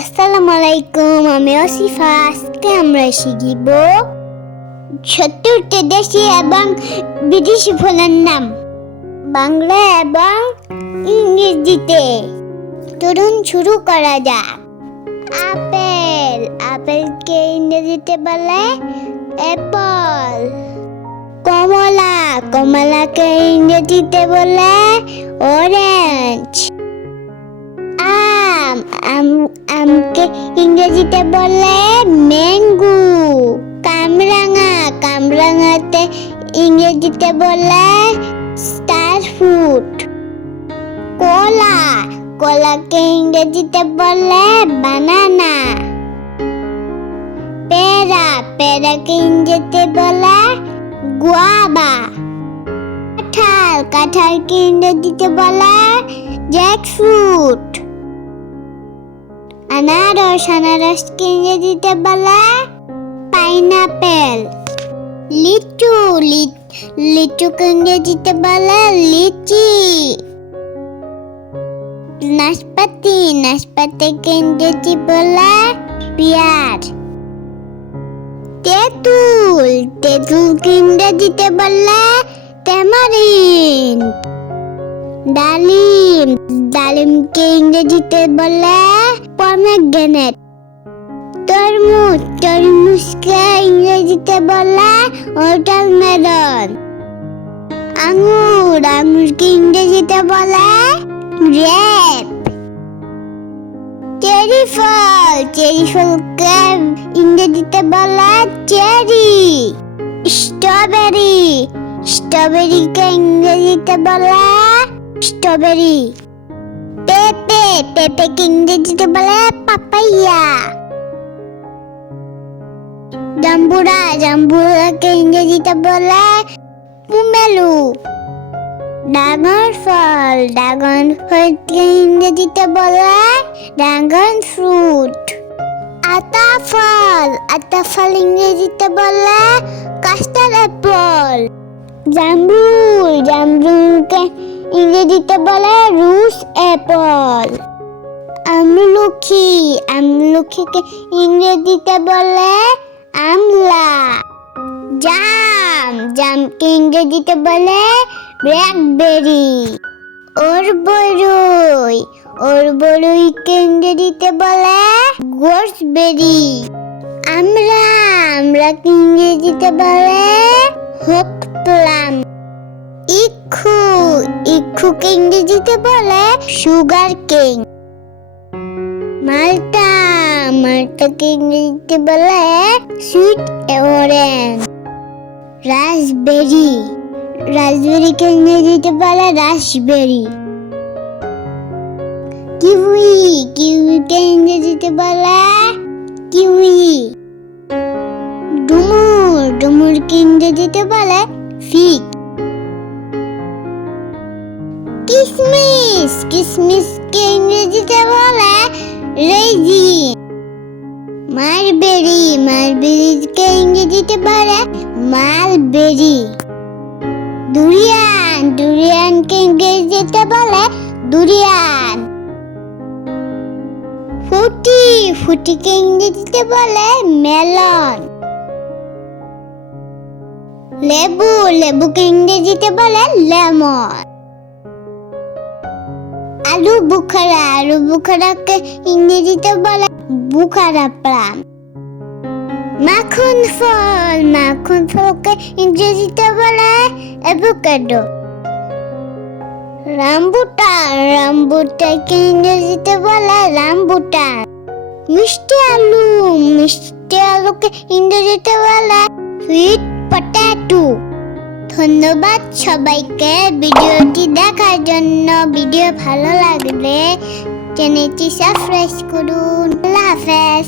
আসসালামু আলাইকুম, আমি অসিফা। আজকে আমরা শিখিব ৭০টি দেশি এবং বিদেশি ফলের নাম বাংলা এবং ইংরেজিতে। চলুন শুরু করা যাক। আপেল, আপেলকে ইংরেজিতে বলে অ্যাপল। কমলা, কমলাকে ইংরেজিতে বলে অরেঞ্জ। আমকে ইংরেজিতে বলে ম্যাঙ্গো। কামরাঙা, কামরাঙাতে ইংরেজিতে বলে স্টার ফ্রুট। কলা, কলাকে ইংরেজিতে বলে বানানা। পেয়ারা, পেয়ারাকে ইংরেজিতে বলে গুয়াভা। কাঁঠাল, কাঁঠালকে ইংরেজিতে বলে জ্যাকফ্রুট। আনারস, আনারসকে ইংরেজিতে বলে পাইনাপেল। লিচু, লিচুকে ইংরেজিতে বলে লিচি। নাশপাতি, নাশপাতিকে ইংরেজি বলে পেয়ার। তেঁতুল, তেঁতুলকে ইংরেজিতে বলে ট্যামারিন্ড। ডালিম, ডালিমকে ইংরেজিতে বলে পমেগ্রেনেট। তরমুজ, তরমুজকে ইংরেজিতে বলে ওয়াটারমেলন। আঙুর, আঙুরকে ইংরেজিতে বলে গ্রেপ। চেরি ফল, চেরি ফলকে ইংরেজিতে বলে চেরি। স্ট্রবেরি, স্ট্রবেরিকে ইংরেজিতে বলে স্ট্রবেরি। পেঁপে, পেঁপেকে ইংরেজিতে বলে পাপাইয়া। জাম্বুরা, জাম্বুরাকে ইংরেজিতে বলে পুমেলু। ড্রাগন ফল, ড্রাগন ফলকে ইংরেজিতে বলে ড্রাগন ফ্রুট। আতা ফল, আতা ফল ইংরেজিতে বলে কাস্টার্ড অ্যাপল। জামরুল, জামরুলকে ইংরেজিতে বলে রুস অ্যাপল। আমলকি, আমলকিকে ইংরেজিতে বলে আমলা। জাম, জামকে ইংরেজিতে বলে ব্ল্যাকবেরি। অরবরই, অরবরইকে ইংরেজিতে বলে গোসবেরি। আমরা, আমরাকে ইংরেজিতে বলে হোক প্লাম। ইক্ষু, ইক্ষুকে ইংরেজিতে বলে সুগার কেন। মাল্টা, মাল্টাকে ইংরেজিতে বলে সুইট অরেঞ্জ। রাসবেরি, রাসবেরিকে ইংরেজিতে বলে রাসবেরি। কিউই, কিউইকে ইংরেজিতে বলে কিউই। ডুমুর, ডুমুরকে ইংরেজিতে বলে ফিগ। কিসমিস, কিসমিসকে ইংরেজিতে বলে রেজিন। মালবেরি, মালবেরিকে ইংরেজিতে বলে মালবেরি। দুরিয়ান, দুরিয়ানকে ইংরেজিতে বলে দুরিয়ান। ফুটি, ফুটিকে ইংরেজিতে বলে মেলন। লেবু, লেবুকে ইংরেজিতে বলে লেমন। আলু বুখারা, আলু বুখারাকে ইংরেজিতে বলে বুখারা প্লাম। মাখন ফল, মাখন ফলকে ইংরেজিতে বলে অ্যাভোকাডো। রামবুটান, রামবুটানকে ইংরেজিতে বলে রামবুটান। মিষ্টি আলু, মিষ্টি আলুকে ইংরেজিতে বলে সুইট পটেটো। ধন্যবাদ সবাইকে ভিডিওটি দেখার জন্য। ভিডিও ভালো লাগলে চ্যানেলটি সাবস্ক্রাইব করুন। আল্লাহ হাফেজ।